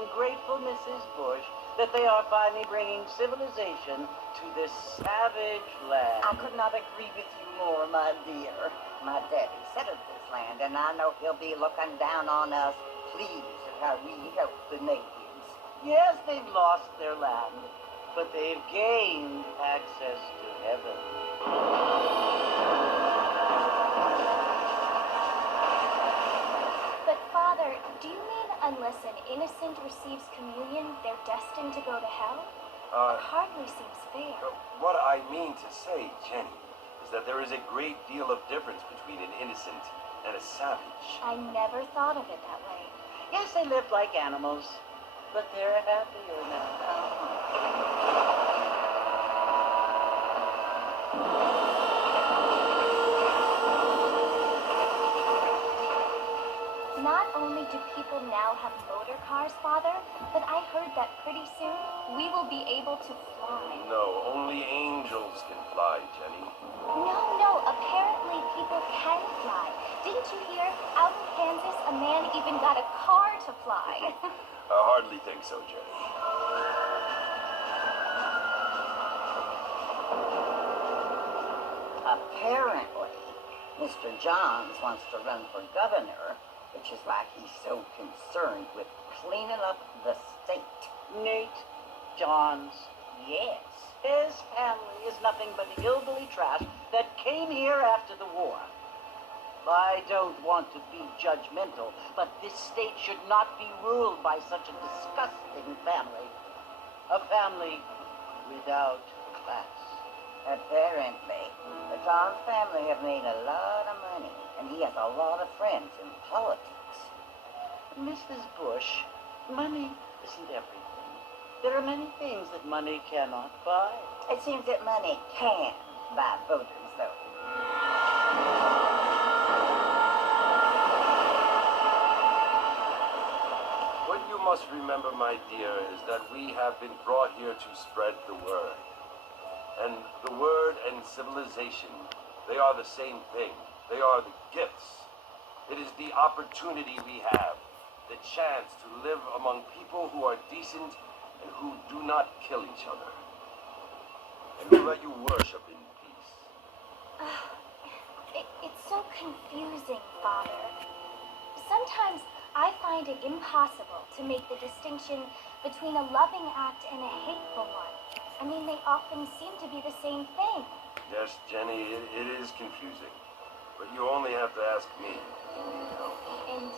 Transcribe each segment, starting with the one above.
am grateful, Mrs. Bush, that they are finally bringing civilization to this savage land. I could not agree with you more, my dear. My daddy settled this land, and I know he'll be looking down on us, pleased at how we help the natives. Yes, they've lost their land, but they've gained access to heaven. But Father, do you mean unless an innocent receives communion, they're destined to go to hell? It hardly seems fair. What I mean to say, Jenny, is that there is a great deal of difference between an innocent and a savage. I never thought of it that way. Yes, they lived like animals, but they're happier now. Not only do people now have motor cars, Father, but I heard that pretty soon we will be able to fly. No, only angels can fly, Jenny. No, apparently people can fly. Didn't you hear? Out in Kansas, a man even got a car to fly. I hardly think so, Jenny. Apparently, Mr. Johns wants to run for governor, which is why he's so concerned with cleaning up the state. Nate Johns. Yes. His family is nothing but hillbilly trash that came here after the war. I don't want to be judgmental, but this state should not be ruled by such a disgusting family. A family without class. Apparently, the Johns family have made a lot of money, and he has a lot of friends in politics. Mrs. Bush, money isn't everything. There are many things that money cannot buy. It seems that money can buy voters, though. What you must remember, my dear, is that we have been brought here to spread the word. And the word and civilization, they are the same thing. They are the gifts. It is the opportunity we have, the chance to live among people who are decent and who do not kill each other. And who let you worship in peace. It's so confusing, Father. Sometimes I find it impossible to make the distinction between a loving act and a hateful one. I mean, they often seem to be the same thing. Yes, Jenny, it is confusing. But you only have to ask me. Indeed.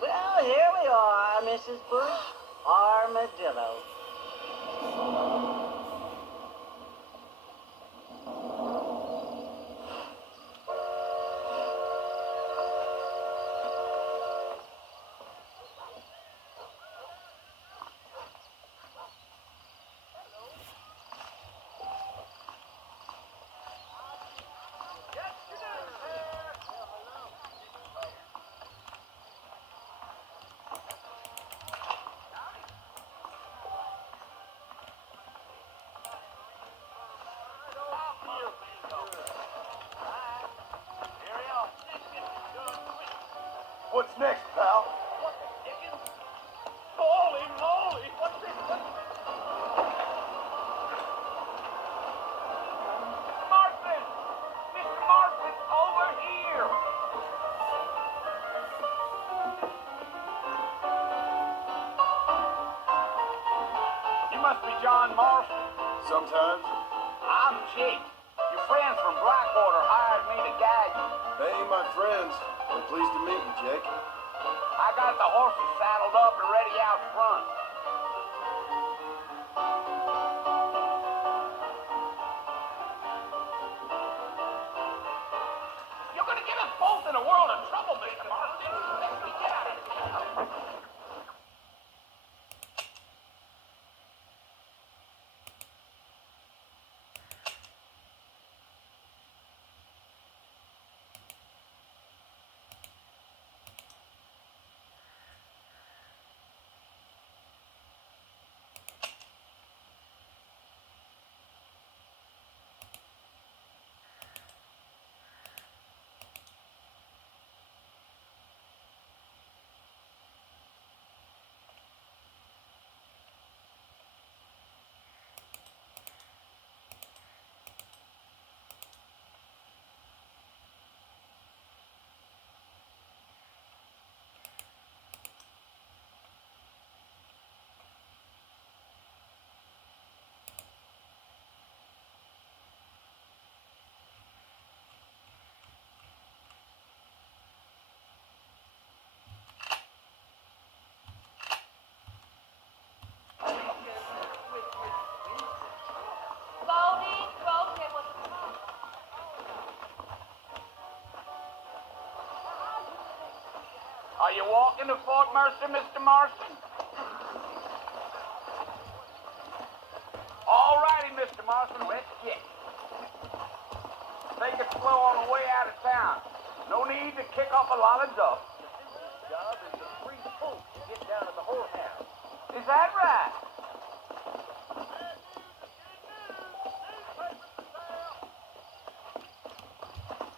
Well, here we are, Mrs. Bush. Armadillo. What's next, pal? What the dickens? Holy moly! What's this? Marvin! Mr. Marvin, over here! You must be John Marston. Sometimes. I'm Jake. Your friends from Blackwater hired me to guide you. Hey, my friends. I'm pleased to meet you, Jake. I got the horses saddled up and ready out front. You're gonna get us both in a world of trouble, Mr. Marston. Let me get out of here. Are you walking to Fort Mercer, Mr. Marston? All righty, Mr. Marston, let's get. Take it slow on the way out of town. No need to kick off a lot of dust. The job is the free poke to get down to the whorehouse. Is that right?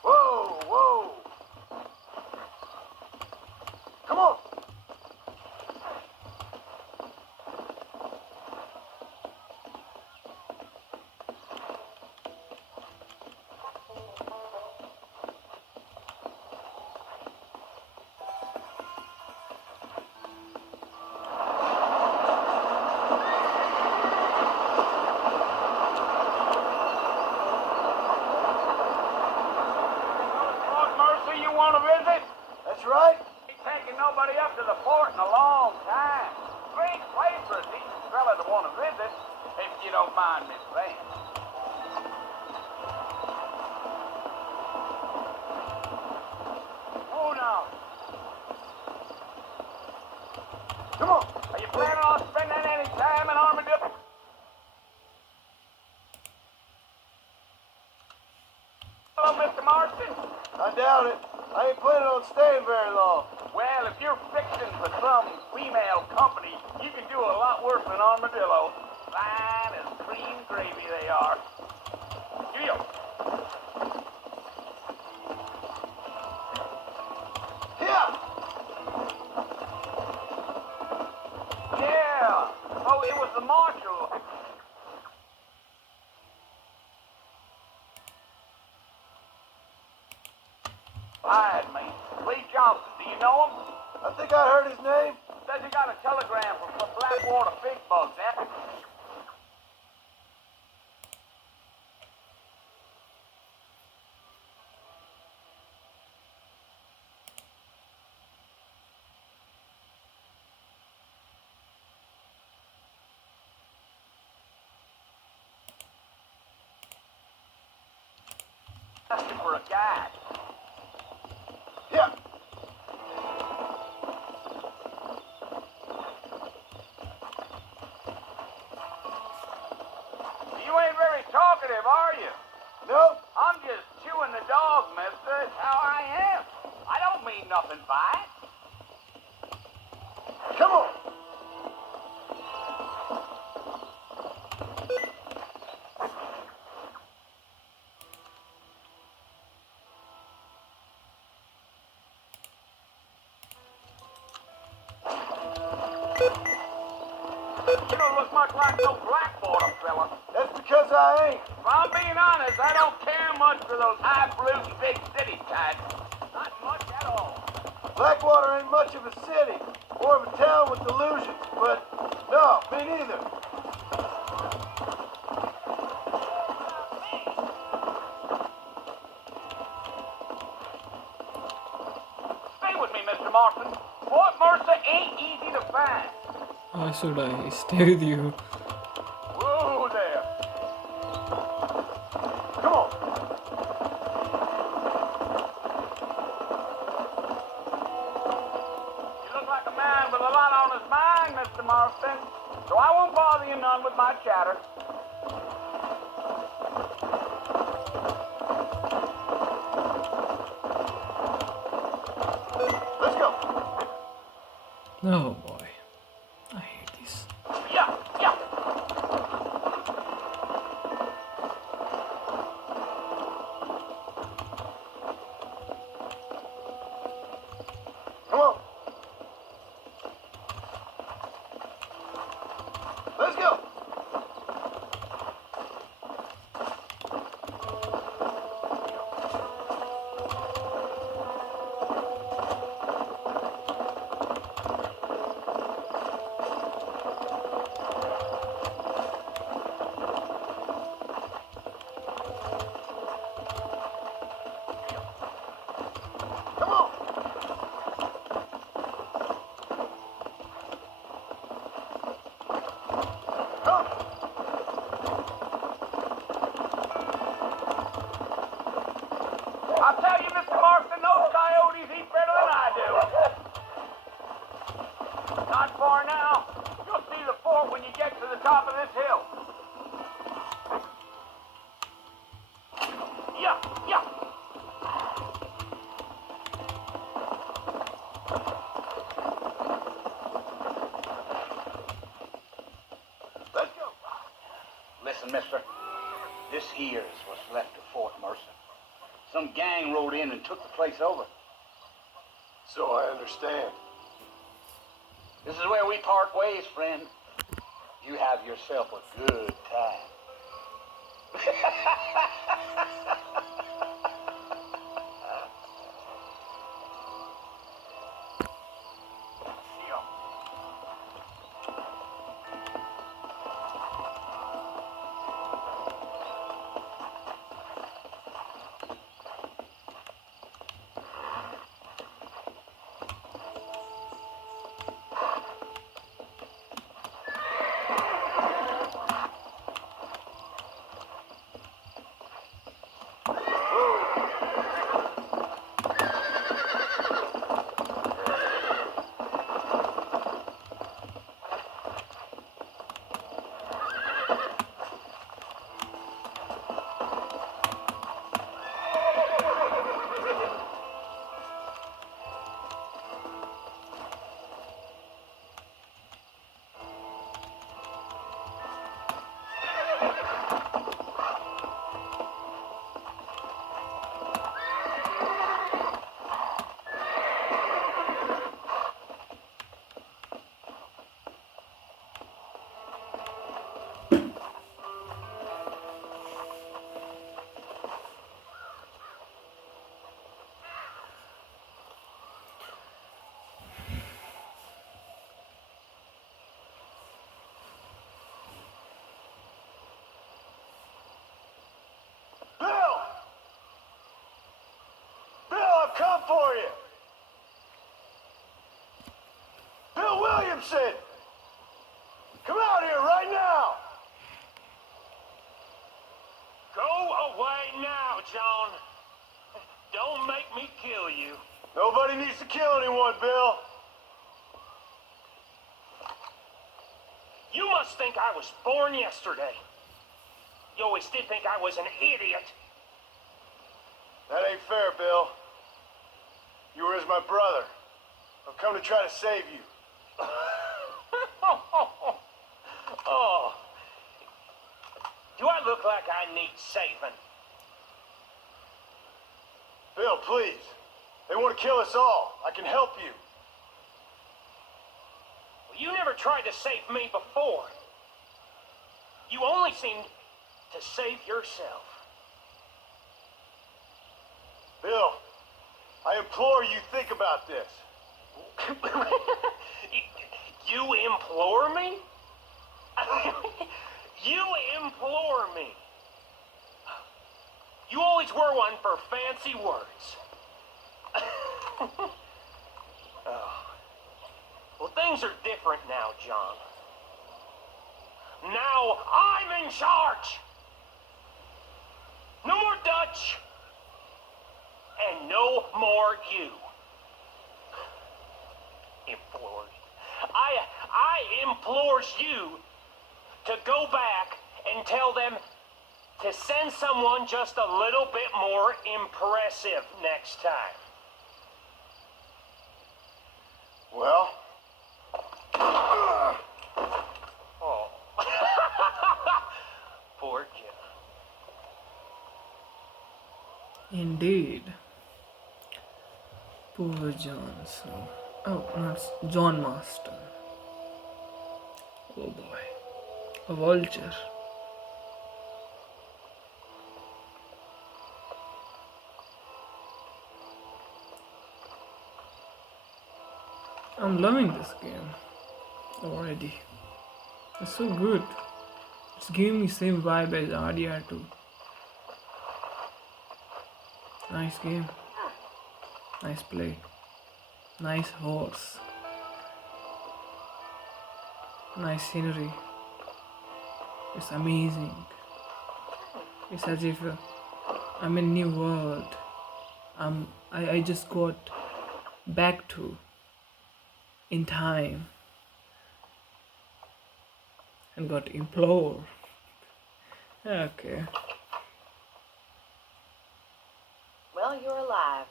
Whoa, whoa. Come on. Fort Mercer, you want to visit? That's right. Ain't taking nobody up to the fort in a long time. Great place for a decent fella to want to visit, if you don't mind me saying. Oh, now. Come on. Are you planning on spending any time in Armadillo? Hello, Mr. Marston. I doubt it. I ain't planning on staying very long. Well, if you're fixing for some female company, you can do a lot worse than Armadillo. Fine as cream gravy they are. Giddy-up. Here. Yeah. Oh, it was the marshal. Hired me. Lee Johnson. Do you know him? I think I heard his name. Says he got a telegram from some Blackwater big bugs, eh? Asking for a guide. Here. You ain't very talkative, are you? Nope. I'm just chewing the dog, mister. It's how I am. I don't mean nothing by it. Come on. You don't look much like no Blackwater fella. That's because I ain't. If I'm being honest, I don't care much for those highfalutin big city types. Not much at all. Blackwater ain't much of a city. More of a town with delusions. But no, me neither. Stay with me, Mr. Marston. Fort Mercer ain't easy to find. Why should I stay with you? Whoa there. Come on. You look like a man with a lot on his mind, Mr. Marston. So I won't bother you none with my chatter. Let's go. Oh boy. I hate this. Yeah, yeah. Come on. Let's go. Listen, mister. This here is what's left of Fort Mercer. Some gang rode in and took the place over. So I understand. This is where we part ways, friend. You have yourself a good time. Bill! Bill, I've come for you! Bill Williamson! Come out here right now! Go away now, John. Don't make me kill you. Nobody needs to kill anyone, Bill. You must think I was born yesterday. You always did think I was an idiot. That ain't fair, Bill. You were as my brother. I've come to try to save you. Oh. Do I look like I need saving? Bill, please. They want to kill us all. I can help you. Well, you never tried to save me before. You only seemed to save yourself. Bill, I implore you think about this. You implore me? You implore me. You always were one for fancy words. Oh. Well, things are different now, John. Now I'm in charge. No more Dutch. And no more you. Implores. I implores you to go back and tell them to send someone just a little bit more impressive next time. Well? Oh. Poor kid. Indeed. Poor John. So, oh, not John Master. Oh boy, a vulture. I'm loving this game already. It's so good. It's giving me same vibe as RDR2. Nice game. Nice play. Nice horse. Nice scenery. It's amazing. It's as if I'm in a new world. I just got back to in time and got to implore. Okay. Well, you're alive.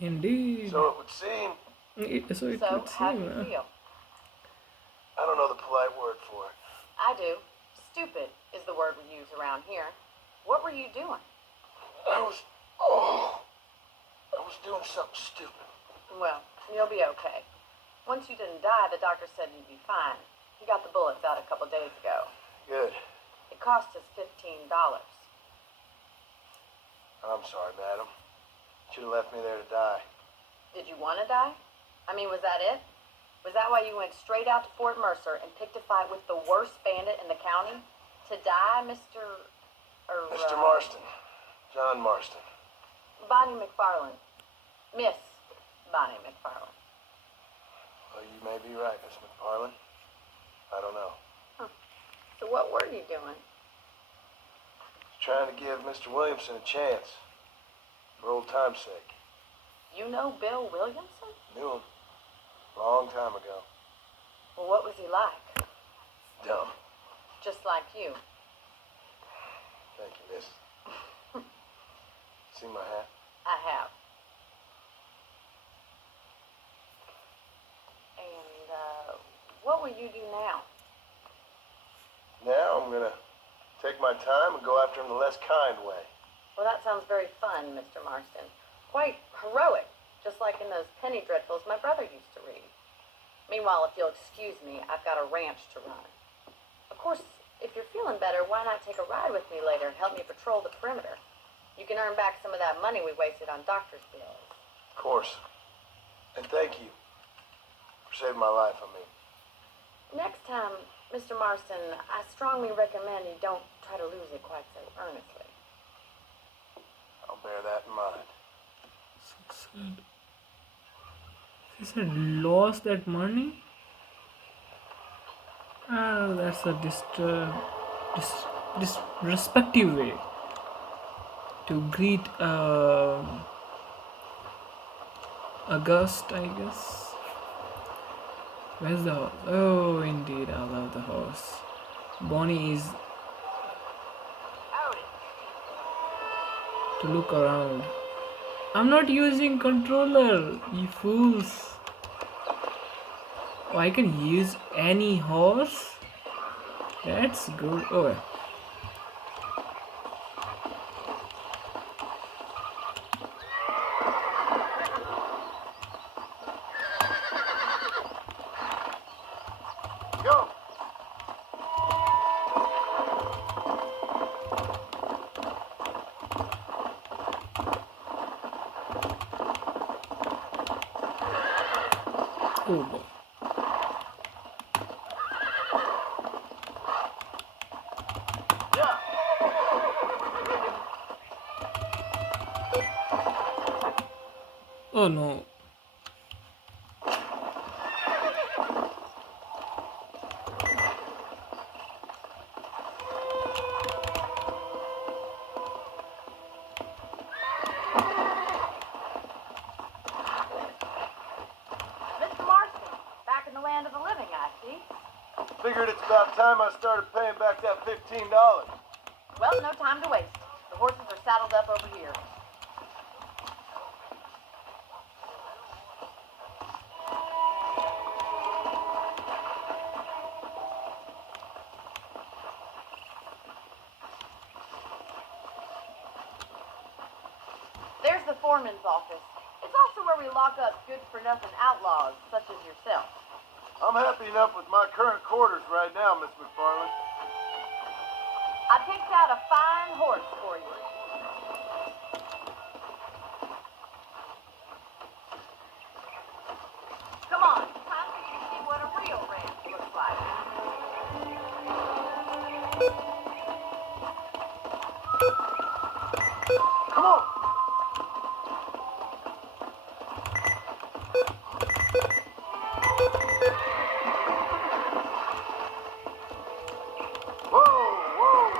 Indeed. So it would seem. So it So, would how do seem. you feel? I don't know the polite word for it. I do. Stupid is the word we use around here. What were you doing? I was doing something stupid. Well, you'll be okay. Once you didn't die, the doctor said you'd be fine. He got the bullets out a couple days ago. Good. It cost us $15. I'm sorry, madam. Should have left me there to die. Did you want to die? I mean, was that it? Was that why you went straight out to Fort Mercer and picked a fight with the worst bandit in the county? To die, Mr. Mr. Marston. John Marston. Bonnie McFarland. Miss Bonnie McFarland. Well, you may be right, Miss McFarland. I don't know. So what were you doing? Trying to give Mr. Williamson a chance. For old time's sake. You know Bill Williamson? Knew him. Long time ago. Well, what was he like? Dumb. Just like you. Thank you, miss. See my hat? I have. And, what will you do now? Now I'm gonna take my time and go after him the less kind way. Well, that sounds very fun, Mr. Marston. Quite heroic, just like in those penny dreadfuls my brother used to read. Meanwhile, if you'll excuse me, I've got a ranch to run. Of course, if you're feeling better, why not take a ride with me later and help me patrol the perimeter? You can earn back some of that money we wasted on doctor's bills. Of course. And thank you for saving my life, I mean. Next time, Mr. Marston, I strongly recommend you don't try to lose it quite so earnestly. I'll bear that in mind. So sad. He said lost that money? That's a disrespectful way to greet August, I guess. Where's the horse? Oh, indeed, I love the horse. Bonnie is to look around. I'm not using controller, you fools. Oh, I can use any horse? That's good. Oh, yeah. Go! Oh boy. Yeah! Oh no. Mr. Marston, back in the land of the living, I see. Figured it's about time I started paying back that $15. Well, no time to waste. The horses are saddled up over here. There's the foreman's office. It's also where we lock up good-for-nothing outlaws, such as yourself. I'm happy enough with my current quarters right now, Miss McFarland. I picked out a fine horse for you. Come on, time for you to see what a real ranch looks like. Come on! Whoa, whoa!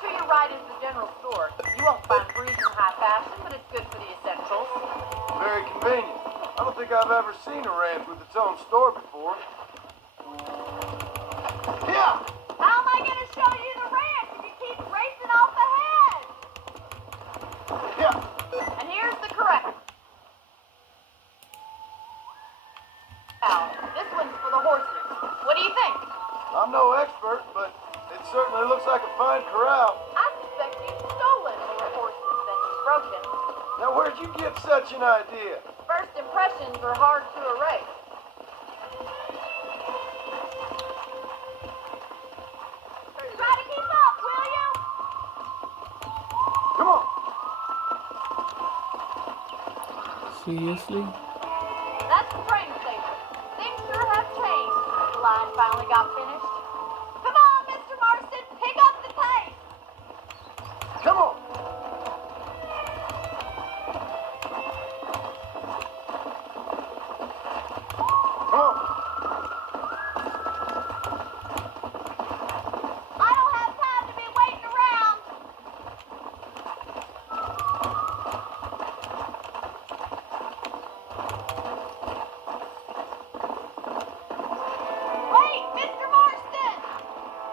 To your right is the general store. You won't find freezing high fashion, but it's good for the essentials. Very convenient. I don't think I've ever seen a ranch with its own store before. Yeah! How am I going to show you the ranch if you keep racing off ahead? Yeah! And here's the correct. Now, this one's for the horses. What do you think? I'm no expert, but It certainly looks like a fine corral. I suspect he's stolen more horses than he's broken. Now, where'd you get such an idea? First impressions are hard to erase. Try to keep up, will you? Come on. Seriously? That's the train station. Things sure have changed since the line finally got finished. Come on, Mr. Marston, pick up the pace. Come on. Come on. I don't have time to be waiting around. Wait, Mr. Marston!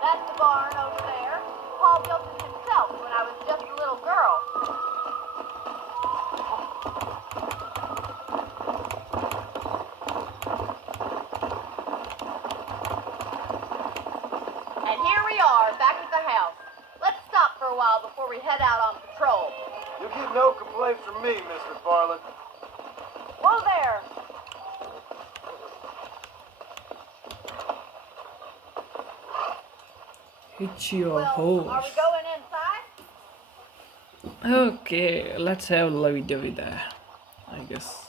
That's the barn over there. Paul built it himself when I was just a little girl. And here we are, back at the house. Let's stop for a while before we head out on patrol. You'll get no complaints from me, Miss McFarland. Whoa there! Hit your Well, are horse. we going inside? Okay, let's have lovey-dovey there, I guess.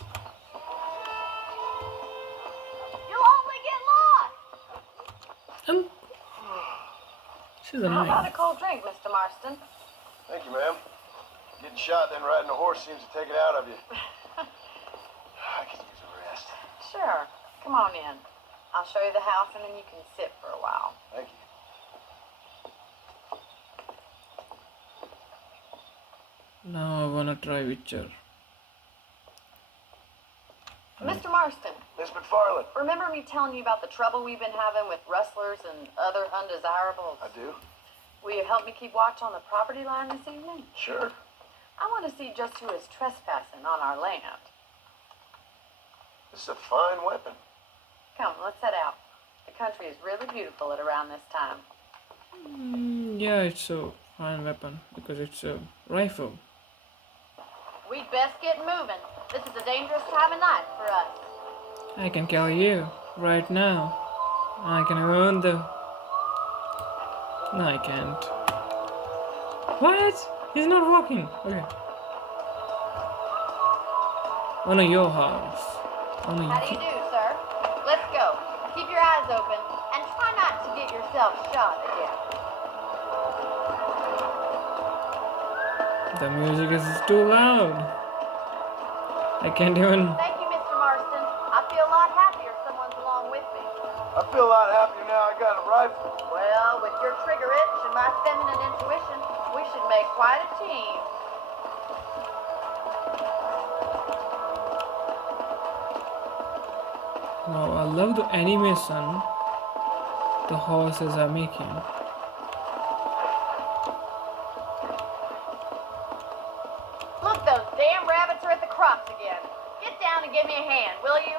You'll only get lost! She's How about annoying. a cold drink, Mr. Marston? Thank you, ma'am. Getting shot, then riding a horse seems to take it out of you. I could use a rest. Sure. Come on in. I'll show you the house and then you can sit for a while. Thank you. Now I wanna try Witcher. Mr. Marston, Miss McFarland. remember me telling you about the trouble we've been having with rustlers and other undesirables? I do. Will you help me keep watch on the property line this evening? Sure. I want to see just who is trespassing on our land. This is a fine weapon. Come, let's head out. The country is really beautiful at around this time. Yeah, it's a fine weapon because it's a rifle. We'd best get moving. This is a dangerous time of night for us. I can kill you right now. I can earn the. No, I can't. What? He's not walking. Okay. On your house. On How do you do, sir? Let's go. Keep your eyes open and try not to get yourself shot again. The music is too loud. I can't even. Thank you, Mr. Marston. I feel a lot happier someone's along with me. I feel a lot happier now I got a rifle. Well, with your trigger itch and my feminine intuition, we should make quite a team. Wow, I love the animation the horses are making. Look, those damn rabbits are at the crops again. Get down and give me a hand, will you?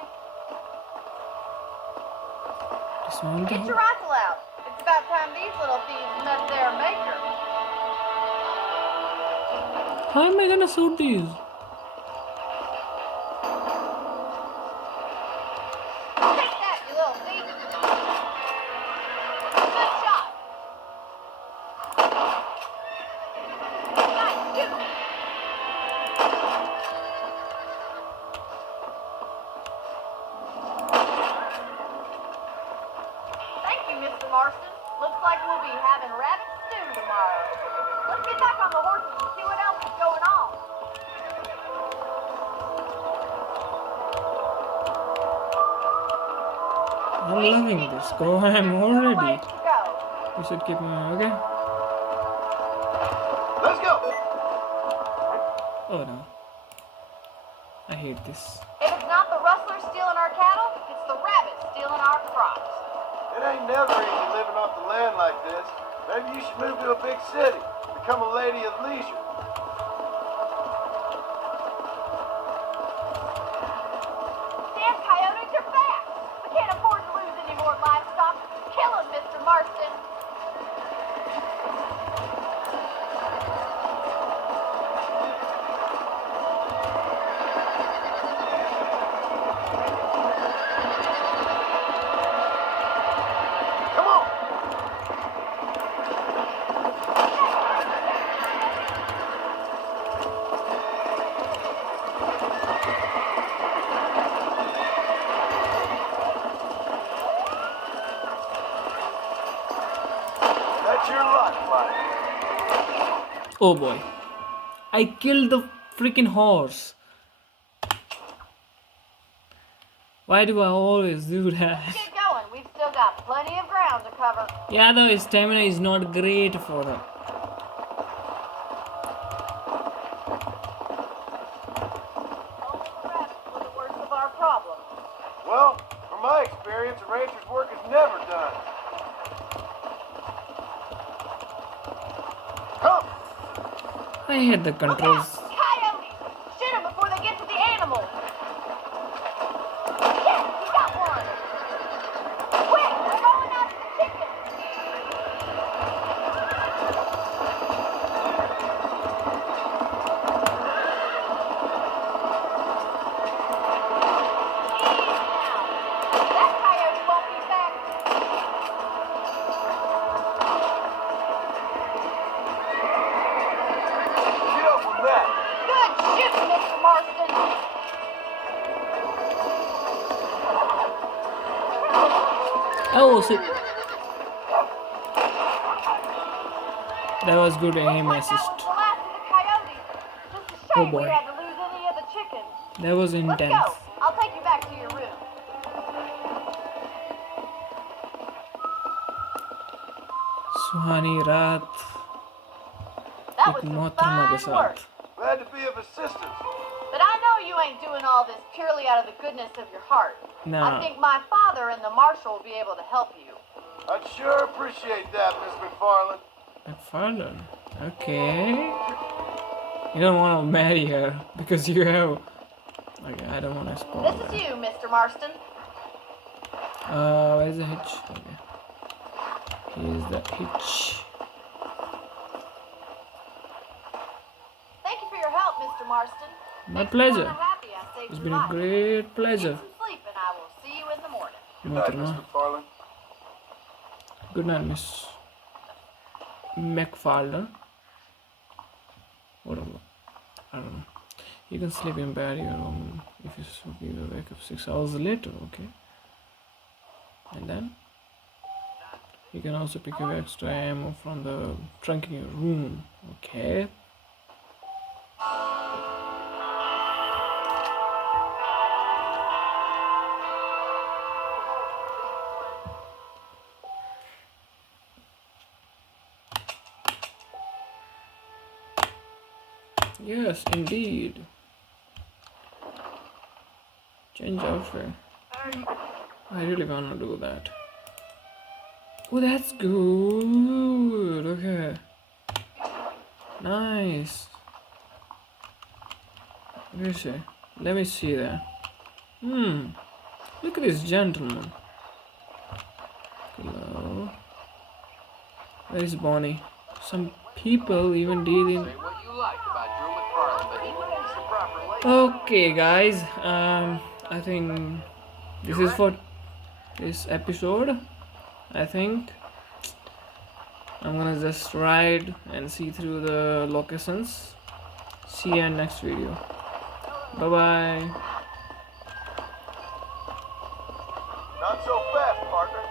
Dismount the Get your horse. rifle out. It's about time these little thieves met their maker. How am I gonna shoot these? Take that, you little thief. Good shot. Nice shoot. Thank you, Mr. Marston. Looks like we'll be having rabbit stew tomorrow. Let's get back on the horses and see what else is going on. I'm loving this. Go, I'm There's still a already. ways to go. You should keep me. Okay. Let's go. Oh no. I hate this. If it's not the rustlers stealing our cattle, it's the rabbits stealing our crops. It ain't never easy living off the land like this. Maybe you should move to a big city. Become a lady of leisure. Damn coyotes are fast. We can't afford to lose any more livestock. Kill them, Mr. Marston. It's your luck, bud. Oh boy. I killed the freaking horse. Why do I always do that? Get going. We've still got plenty of ground to cover. Yeah, though his stamina is not great for her. Only the rest were the worst of our problems. Well, from my experience, a rancher's work is never done. Come! I hate the controls. Coyotes! Shoot them before they get to the animals. Yes, we got one. Quick, we're going after the chicken. That coyote won't be back. Get up with that! Good shooting, Mr. Marston. Oh, so that was good aim Looks like assist. that was the last of the coyotes. Just a Oh shame boy. we had to lose any of the chickens. That was Let's intense. go. I'll take you back to your room. सुहानी रात That एक was some मोहतरमा के fine work. साथ. Glad to be of assistance. But I know you ain't doing all this purely out of the goodness of your heart. No. I think my father and the marshal will be able to help you. I'd sure appreciate that, Miss McFarland. McFarlane. Okay. You don't want to marry her because you have. Okay, I don't want to spoil This that. is you, Mr. Marston. Where's the hitch? Okay. Here's the hitch. Thank you for your help, Mr. Marston. My Makes me pleasure. kinda happy I saved It's your been a life. great pleasure. Get some sleep and I will see you in the morning. Good night, Miss Mothra. McFarland. Good night, Miss McFarlane. Whatever. I don't know. You can sleep in bed your room if you wake up 6 hours later, okay? And then you can also pick up extra ammo from the trunk in your room, okay? Yes, indeed. Change outfit. I really wanna do that. Oh, that's good. Okay. Nice. Where is he? Let me see that. Look at this gentleman. Hello. Where is Bonnie? Some people even dealing. Okay, guys. I think this is for this episode. I think I'm gonna just ride and see through the locations. See you in next video. Bye bye. Not so fast, partner.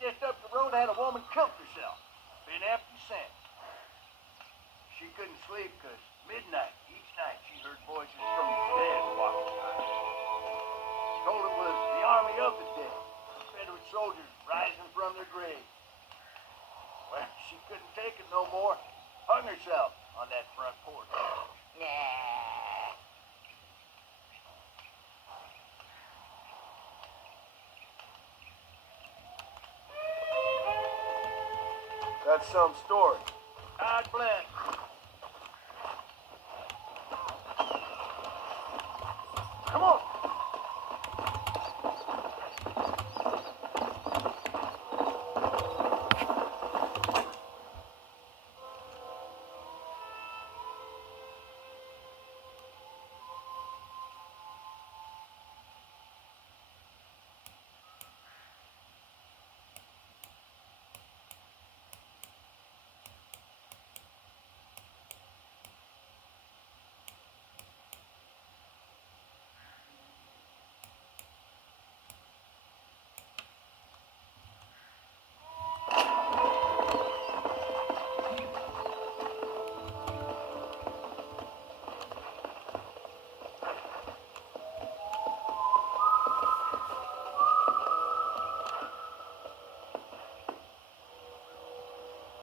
Just up the road, had a woman killed herself. Been empty since. She couldn't sleep because midnight, each night, she heard voices from the dead walking by. Told it was the army of the dead. Confederate soldiers rising from their graves. Well, she couldn't take it no more. Hung herself on that front porch. Nah. That's some story. God bless. Come on.